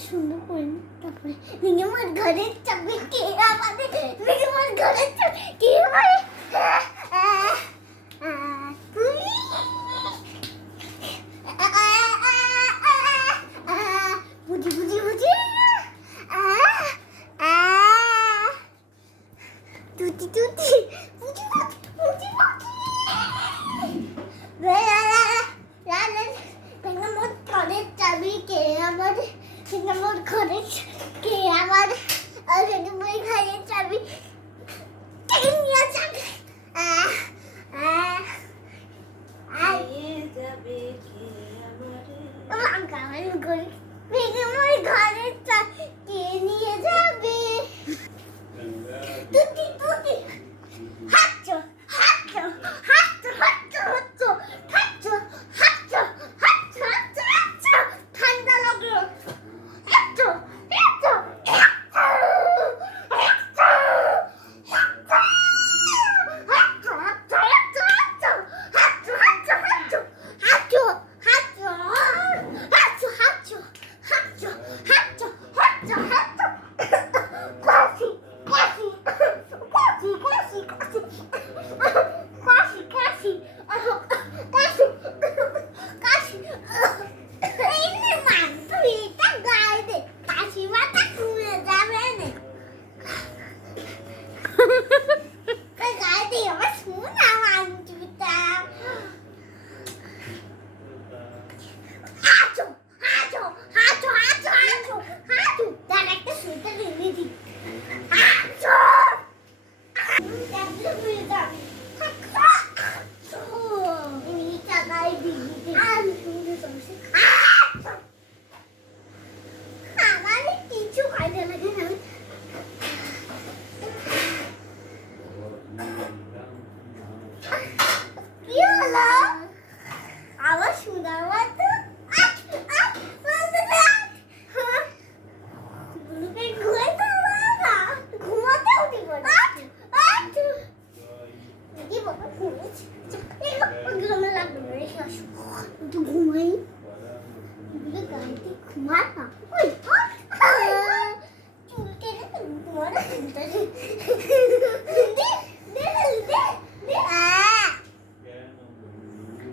সুন্দর করে তারপরে আমার ঘরের চাবি কে আমাদের আমার ঘরের চাবি কে আমাদের বুঝি বুঝি বুঝি তুতি তুতি বুঝি বুঝি আমার ঘরের চাবি কে আমাদের আমার ঘরের কে আমার ঘরের চাবি নিয়ে যাবে আমার ঘরের চাবি কে নিয়ে যাবে তুতি তুতি হাঁচো হাঁচো হাঁচো হাঁচো হাঁচো হাঁচো হাঁচো হাঁচো হাঁচো হাঁচো ঠান্ডা লাগলো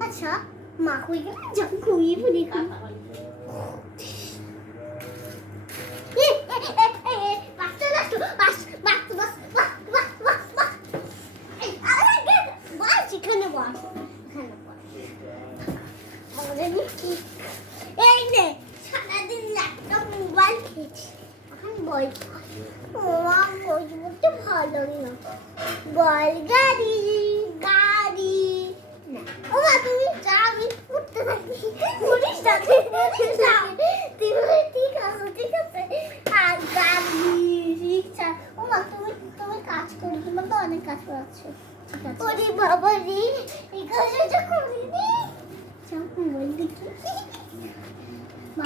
আচ্ছা মা কই গেল যখন ঘুমিয়ে পড়ি সারাদিন ল্যাপটপ মোবাইল খেয়েছি এখন বই বই পড়তে ভালো লাগে না বল গাড়ি গাড়ি ও মা তুমি যাবি উঠতে থাকি পুলিশ ডাকে ঠিক আছে ঠিক আছে আর গাড়ি রিক্সা ও মা তুমি তুমি কাজ করি তোমার তো অনেক কাজ আছে ওরে বাবা রে এই কাজটা করিনি সব মোবাইল দেখি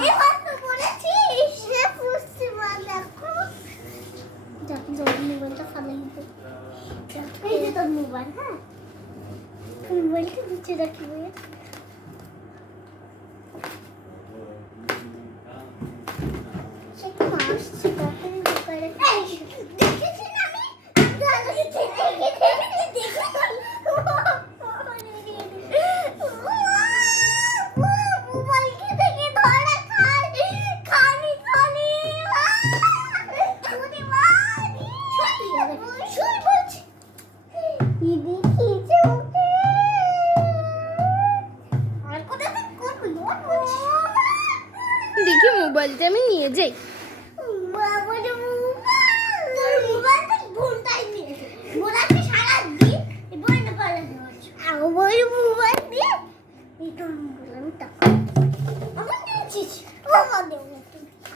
এবার তো পড়েছিস সে পুষছি মা দেখো যখন যখন মোবাইলটা ফালাই দিতে এই যে তোর মোবাইল হ্যাঁ মোবাইলটা নিচে রাখি ভাইয়া সে কি আসছে কখন করে দেখেছি না আমি দেখে দেখি মোবাইলটা আমি নিয়ে যাই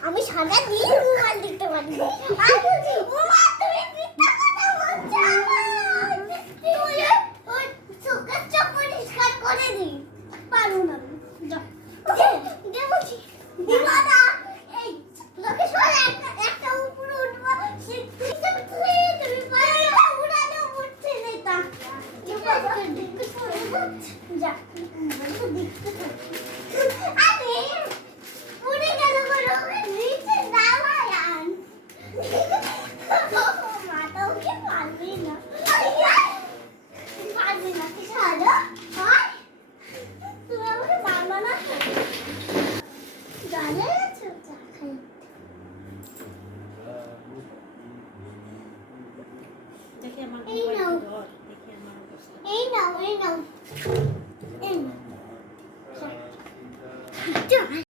আমি সারা দিন মোবাইল দেখতে পারি পরিষ্কার করে দিই পারবো না বলছি এই লোকে দেখতে থাকি। আরে পড়ে গেল বলো নিচে দাঁড়ায় আন মাথা ওকে পারবে না পারবে না কি ছাড়ো হয় তুমি আমাকে মারবা না জানে আছো চা খাই দেখি আমার এই নাও। মোবাইল ধর, দেখি আমার অবস্থা। এই নাও